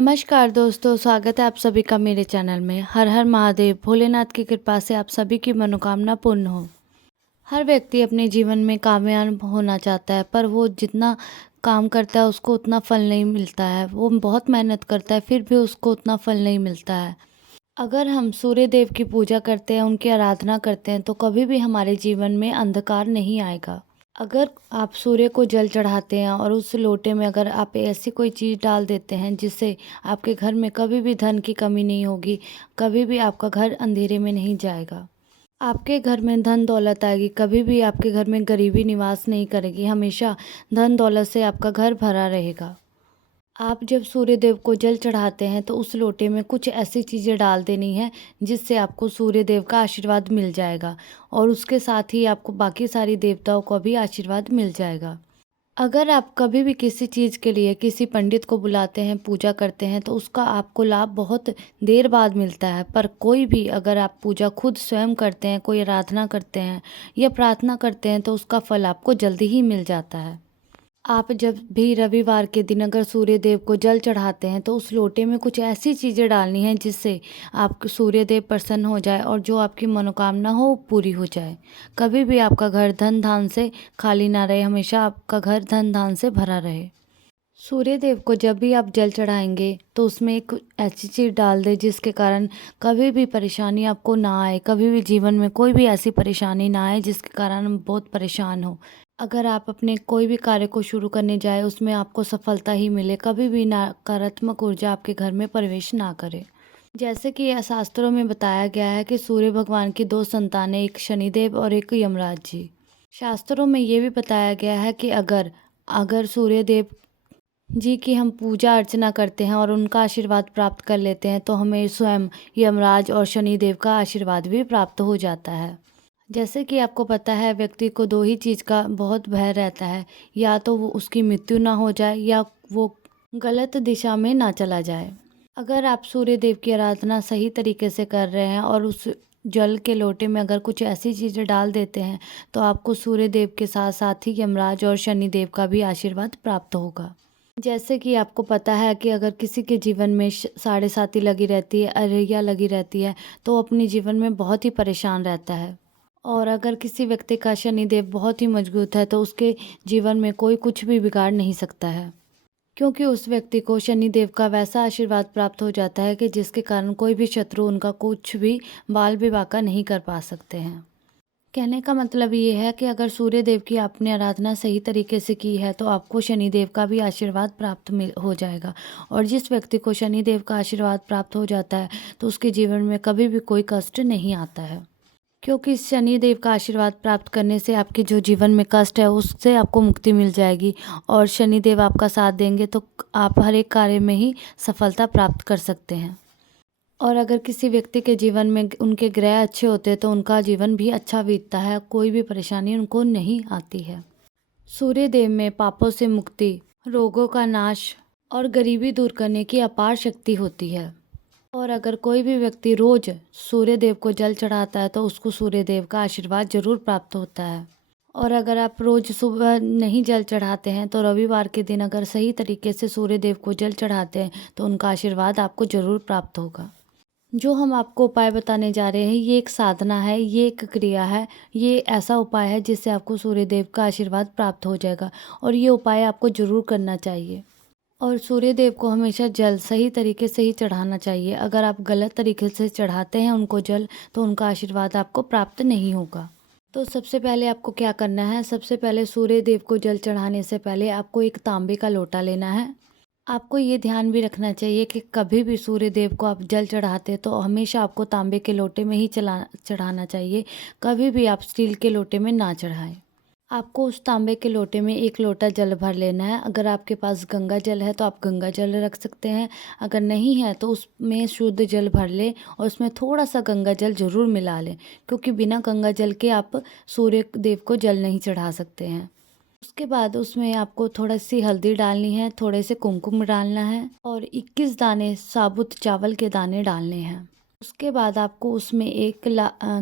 नमस्कार दोस्तों, स्वागत है आप सभी का मेरे चैनल में। हर हर महादेव, भोलेनाथ की कृपा से आप सभी की मनोकामना पूर्ण हो। हर व्यक्ति अपने जीवन में कामयाब होना चाहता है, पर वो जितना काम करता है उसको उतना फल नहीं मिलता है। वो बहुत मेहनत करता है, फिर भी उसको उतना फल नहीं मिलता है। अगर हम सूर्य देव की पूजा करते हैं, उनकी आराधना करते हैं, तो कभी भी हमारे जीवन में अंधकार नहीं आएगा। अगर आप सूर्य को जल चढ़ाते हैं और उस लोटे में अगर आप ऐसी कोई चीज़ डाल देते हैं जिससे आपके घर में कभी भी धन की कमी नहीं होगी, कभी भी आपका घर अंधेरे में नहीं जाएगा। आपके घर में धन दौलत आएगी, कभी भी आपके घर में गरीबी निवास नहीं करेगी, हमेशा धन दौलत से आपका घर भरा रहेगा। आप जब सूर्य देव को जल चढ़ाते हैं तो उस लोटे में कुछ ऐसी चीज़ें डाल देनी है जिससे आपको सूर्य देव का आशीर्वाद मिल जाएगा और उसके साथ ही आपको बाकी सारी देवताओं का भी आशीर्वाद मिल जाएगा। अगर आप कभी भी किसी चीज़ के लिए किसी पंडित को बुलाते हैं, पूजा करते हैं, तो उसका आपको लाभ बहुत देर बाद मिलता है। पर कोई भी अगर आप पूजा खुद स्वयं करते हैं, कोई आराधना करते हैं या प्रार्थना करते हैं, तो उसका फल आपको जल्दी ही मिल जाता है। आप जब भी रविवार के दिन अगर सूर्य देव को जल चढ़ाते हैं तो उस लोटे में कुछ ऐसी चीज़ें डालनी हैं जिससे आप सूर्य देव प्रसन्न हो जाए और जो आपकी मनोकामना हो वो पूरी हो जाए। कभी भी आपका घर धन धान से खाली ना रहे, हमेशा आपका घर धन धान से भरा रहे। सूर्य देव को जब भी आप जल चढ़ाएंगे तो उसमें एक ऐसी चीज़ डाल दें जिसके कारण कभी भी परेशानी आपको ना आए, कभी भी जीवन में कोई भी ऐसी परेशानी ना आए जिसके कारण हम बहुत परेशान हो। अगर आप अपने कोई भी कार्य को शुरू करने जाए उसमें आपको सफलता ही मिले, कभी भी नकारात्मक ऊर्जा आपके घर में प्रवेश ना करे। जैसे कि यह शास्त्रों में बताया गया है कि सूर्य भगवान की दो संतानें, एक शनिदेव और एक यमराज जी। शास्त्रों में ये भी बताया गया है कि अगर अगर सूर्य देव जी की हम पूजा अर्चना करते हैं और उनका आशीर्वाद प्राप्त कर लेते हैं तो हमें स्वयं यमराज और शनिदेव का आशीर्वाद भी प्राप्त हो जाता है। जैसे कि आपको पता है, व्यक्ति को दो ही चीज़ का बहुत भय रहता है, या तो वो उसकी मृत्यु ना हो जाए या वो गलत दिशा में ना चला जाए। अगर आप सूर्य देव की आराधना सही तरीके से कर रहे हैं और उस जल के लोटे में अगर कुछ ऐसी चीज़ें डाल देते हैं तो आपको सूर्य देव के साथ साथ ही यमराज और शनि देव का भी आशीर्वाद प्राप्त होगा। जैसे कि आपको पता है कि अगर किसी के जीवन में साढ़े साती लगी रहती है, अरैया लगी रहती है, तो वो अपने जीवन में बहुत ही परेशान रहता है। और अगर किसी व्यक्ति का शनिदेव बहुत ही मजबूत है तो उसके जीवन में कोई कुछ भी बिगाड़ नहीं सकता है, क्योंकि उस व्यक्ति को शनिदेव का वैसा आशीर्वाद प्राप्त हो जाता है कि जिसके कारण कोई भी शत्रु उनका कुछ भी बाल विवाह का नहीं कर पा सकते हैं। कहने का मतलब ये है कि अगर सूर्य देव की आपने आराधना सही तरीके से की है तो आपको शनिदेव का भी आशीर्वाद प्राप्त हो जाएगा। और जिस व्यक्ति को शनिदेव का आशीर्वाद प्राप्त हो जाता है तो उसके जीवन में कभी भी कोई कष्ट नहीं आता है, क्योंकि शनिदेव का आशीर्वाद प्राप्त करने से आपके जो जीवन में कष्ट है उससे आपको मुक्ति मिल जाएगी और शनिदेव आपका साथ देंगे तो आप हर एक कार्य में ही सफलता प्राप्त कर सकते हैं। और अगर किसी व्यक्ति के जीवन में उनके ग्रह अच्छे होते हैं तो उनका जीवन भी अच्छा बीतता है, कोई भी परेशानी उनको नहीं आती है। सूर्य देव में पापों से मुक्ति, रोगों का नाश और गरीबी दूर करने की अपार शक्ति होती है। और अगर कोई भी व्यक्ति रोज सूर्य देव को जल चढ़ाता है तो उसको सूर्य देव का आशीर्वाद जरूर प्राप्त होता है। और अगर आप रोज सुबह नहीं जल चढ़ाते हैं तो रविवार के दिन अगर सही तरीके से सूर्य देव को जल चढ़ाते हैं तो उनका आशीर्वाद आपको जरूर प्राप्त होगा। जो हम आपको उपाय बताने जा रहे हैं ये एक साधना है, ये एक क्रिया है, ये ऐसा उपाय है जिससे आपको सूर्य देव का आशीर्वाद प्राप्त हो जाएगा और ये उपाय आपको ज़रूर करना चाहिए। और सूर्य देव को हमेशा जल सही तरीके से ही चढ़ाना चाहिए। अगर आप गलत तरीके से चढ़ाते हैं उनको जल तो उनका आशीर्वाद आपको प्राप्त नहीं होगा। तो सबसे पहले आपको क्या करना है, सबसे पहले सूर्य देव को जल चढ़ाने से पहले आपको एक तांबे का लोटा लेना है। आपको ये ध्यान भी रखना चाहिए कि कभी भी सूर्य देव को आप जल चढ़ाते तो हमेशा आपको तांबे के लोटे में ही चढ़ाना चाहिए, कभी भी आप स्टील के लोटे में ना चढ़ाएं। आपको उस तांबे के लोटे में एक लोटा जल भर लेना है। अगर आपके पास गंगा जल है तो आप गंगा जल रख सकते हैं, अगर नहीं है तो उसमें शुद्ध जल भर लें और उसमें थोड़ा सा गंगा जल ज़रूर मिला लें, क्योंकि बिना गंगा जल के आप सूर्य देव को जल नहीं चढ़ा सकते हैं। उसके बाद उसमें आपको थोड़ी सी हल्दी डालनी है, थोड़े से कुमकुम डालना है और 21 दाने साबुत चावल के दाने डालने हैं। उसके बाद आपको उसमें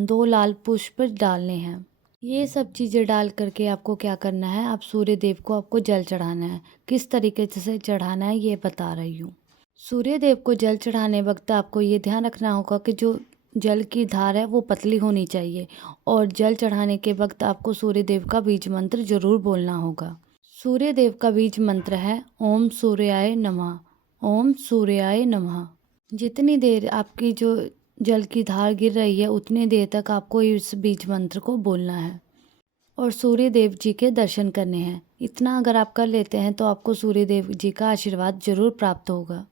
2 लाल पुष्प डालने हैं। ये सब चीज़ें डाल करके आपको क्या करना है, आप सूर्य देव को आपको जल चढ़ाना है। किस तरीके से चढ़ाना है ये बता रही हूँ। सूर्य देव को जल चढ़ाने वक्त आपको ये ध्यान रखना होगा कि जो जल की धार है वो पतली होनी चाहिए और जल चढ़ाने के वक्त आपको सूर्य देव का बीज मंत्र जरूर बोलना होगा। सूर्य देव का बीज मंत्र है ओम सूर्याय नमः, ओम सूर्याय नमः। जितनी देर आपकी जो जल की धार गिर रही है उतनी देर तक आपको इस बीज मंत्र को बोलना है और सूर्य देव जी के दर्शन करने हैं। इतना अगर आप कर लेते हैं तो आपको सूर्य देव जी का आशीर्वाद जरूर प्राप्त होगा।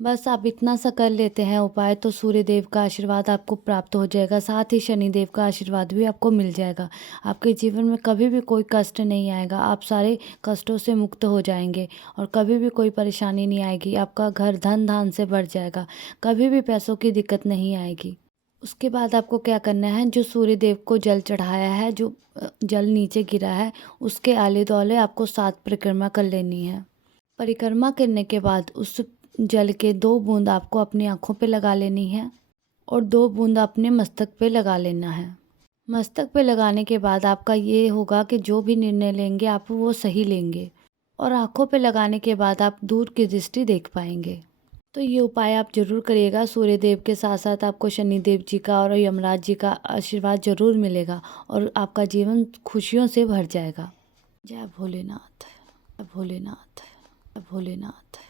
बस आप इतना सा कर लेते हैं उपाय तो सूर्य देव का आशीर्वाद आपको प्राप्त हो जाएगा। साथ ही शनि देव का आशीर्वाद भी आपको मिल जाएगा। आपके जीवन में कभी भी कोई कष्ट नहीं आएगा। आप सारे कष्टों से मुक्त हो जाएंगे और कभी भी कोई परेशानी नहीं आएगी। आपका घर धन धान से भर जाएगा। कभी भी पैसों की दिक्कत नहीं आएगी। उसके बाद आपको क्या करना है, जो सूर्य देव को जल चढ़ाया है, जो जल नीचे गिरा है, उसके आले दुआले आपको 7 परिक्रमा कर लेनी है। परिक्रमा करने के बाद उस जल के 2 बूंद आपको अपनी आँखों पे लगा लेनी है और 2 बूंद अपने मस्तक पे लगा लेना है। मस्तक पे लगाने के बाद आपका ये होगा कि जो भी निर्णय लेंगे आप वो सही लेंगे और आँखों पे लगाने के बाद आप दूर की दृष्टि देख पाएंगे। तो ये उपाय आप ज़रूर करिएगा। सूर्य देव के साथ साथ आपको शनि देव जी का और यमराज जी का आशीर्वाद ज़रूर मिलेगा और आपका जीवन खुशियों से भर जाएगा। जय भोलेनाथ, जय भोलेनाथ, जय भोलेनाथ।